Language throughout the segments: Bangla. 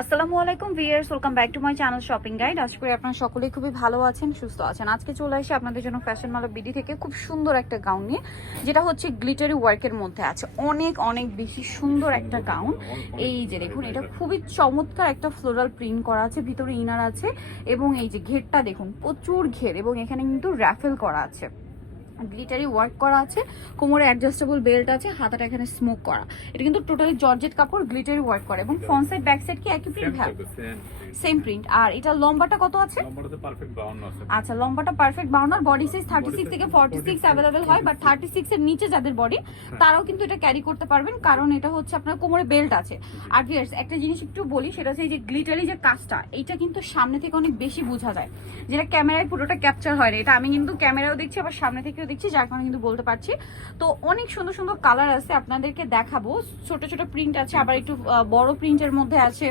আসসালামু আলাইকুম viewers, welcome back to my channel shopping guide. আশা করি আপনারা সকলেই খুবই ভালো আছেন, সুস্থ আছেন। আজকে চলে আসি আপনাদের জন্য ফ্যাশন মালা বিডি থেকে খুব সুন্দর একটা গাউন নিয়ে, যেটা হচ্ছে গ্লিটারি ওয়ার্কের মধ্যে আছে। অনেক অনেক বেশি সুন্দর একটা গাউন। এই যে দেখুন, এটা খুবই চমৎকার একটা ফ্লোরাল প্রিন্ট করা আছে, ভিতরে ইনার আছে এবং এই যে ঘেরটা দেখুন, প্রচুর ঘের এবং এখানে কিন্তু র্যাফেল করা আছে, গ্লিটারি ওয়ার্ক করা আছে, কোমরে অ্যাডজাস্টেবল বেল্ট আছে, হাতাটা এখানে স্মোক করা। এটা কিন্তু টোটালি জর্জেট কাপড়, গ্লিটারি ওয়ার্ক করা এবং ফ্রন্ট সাইড ব্যাক সাইড কি একই প্রিন্ট? হ্যাঁ, সেম প্রিন্ট। আর এটা লম্বাটা কত আছে? লম্বাটা পারফেক্ট 52 আছে। আচ্ছা, লম্বাটা পারফেক্ট 52, বডি সাইজ 36 থেকে 46 अवेलेबल হয়, বাট 36 এর নিচে যাদের বডি তারাও কিন্তু এটা ক্যারি করতে পারবেন, কারণ এটা হচ্ছে আপনার কোমরে বেল্ট আছে। আর ভিউয়ার্স, একটা জিনিস একটু বলি, সেটা হচ্ছে এই যে গ্লিটারি যে কাজটা, এইটা কিন্তু সামনে থেকে অনেক বেশি বোঝা যায়, যেটা ক্যামেরায় পুরোটা ক্যাপচার হয় না। এটা আমি কিন্তু ক্যামেরাও দেখছি আবার সামনে থেকেও দেখছি, যার কারণে কিন্তু বলতে পারছি। তো অনেক সুন্দর সুন্দর কালার আছে, আপনাদেরকে দেখাবো। ছোট ছোট প্রিন্ট আছে, আবার একটু বড় প্রিন্টের মধ্যে আছে,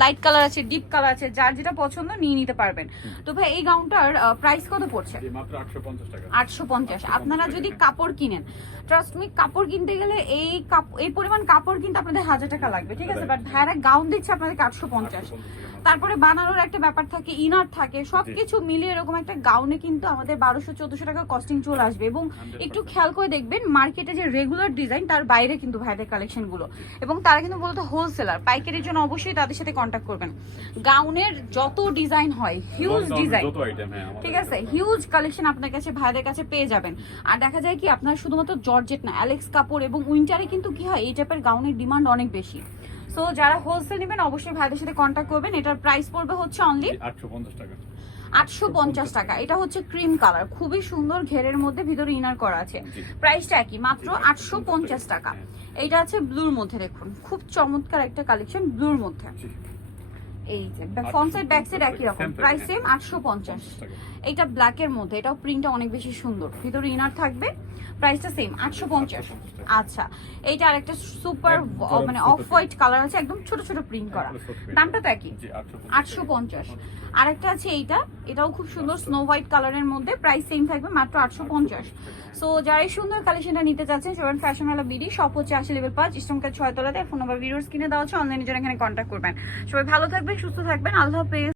লাইট কালার আছে, ডিপ কালার আছে, যার যেটা পছন্দ নিয়ে নিতে পারবেন। তো ভাই, এই গাউনটার প্রাইস কত পড়ছে? মাত্র 850 টাকা। 850। আপনারা যদি কাপড় কিনেন, ট্রাস্ট মি, কাপড় কিনতে গেলে এই পরিমাণ কাপড় কিন্তু আপনাদের 1000 টাকা লাগবে, ঠিক আছে? বাট ভাইরা গাউন দিচ্ছে আপনাদেরকে 850। তারপরে বানানোর একটা ব্যাপার থাকে, ইনার থাকে, সবকিছু মিলিয়ে এরকম একটা গাউনে কিন্তু আমাদের 1200-1400 টাকা কস্টিং চলে আসবে। এবং একটু খেয়াল করে দেখবেন, মার্কেটে যে রেগুলার ডিজাইন তার বাইরে কিন্তু ভাইদের কালেকশন গুলো, এবং তারা কিন্তু মূলত হোলসেলার। পাইকারির জন্য অবশ্যই তাদের সাথে কন্ট্যাক্ট করবেন। গাউনের যত ডিজাইন হয়, হিউজ ডিজাইন, ঠিক আছে, হিউজ কালেকশন আপনার কাছে ভাইদের কাছে পেয়ে যাবেন। আর দেখা যায় কি, আপনার শুধুমাত্র জর্জেট না, অ্যালেক্স কাপড় এবং উইন্টারে কিন্তু কি হয়, এই টাইপের গাউনের ডিমান্ড অনেক বেশি। সো যারা হোলসেল নেবেন অবশ্যই ভাইদের সাথে কন্ট্যাক্ট করবেন। এটার প্রাইস পড়বে হচ্ছে অনলি 850 টাকা। 850 টাকা। এটা হচ্ছে ক্রিম কালার, খুবই সুন্দর, ঘেরের মধ্যে ভিতরে ইনার করা আছে। প্রাইসটা কি? মাত্র 850 টাকা। এইটা আছে ব্লুর মধ্যে, দেখুন খুব চমৎকার একটা কালেকশন ব্লুর মধ্যে। এই যে ফ্রন্ট সাইড ব্যাক সাইড একই রকম, প্রাইস সেম 850। এটা ব্ল্যাকের মধ্যে, এটাও প্রিন্টটা অনেক বেশি সুন্দর, ভিতরে ইনার থাকবে, প্রাইসটা সেম 850। আচ্ছা, এইটা আরেকটা সুপার মানে অফ হোয়াইট কালার আছে, একদম ছোট ছোট প্রিন্ট করা, দামটা তো একই 850। আরেকটা আছে এইটা, এটাও খুব সুন্দর স্নো হোয়াইট কালারের মধ্যে, প্রাইস সেম থাকবে মাত্র 850। সো যারা এই সুন্দর কালেকশনটা নিতে চাচ্ছেন, সেভেন ফ্যাশন ওয়ালা বিডি, শপ হচ্ছে 80 লেভেল 5, ইস্টমকার 6 তলাতে। ফোন নাম্বার ভিডিওস কিনে দেওয়া হচ্ছে, অনলাইনে যারা এখানে কন্ট্যাক্ট করবেন। সবাই ভালো থাকবেন, সুস্থ থাকবেন, আল্লাহ হাফেজ।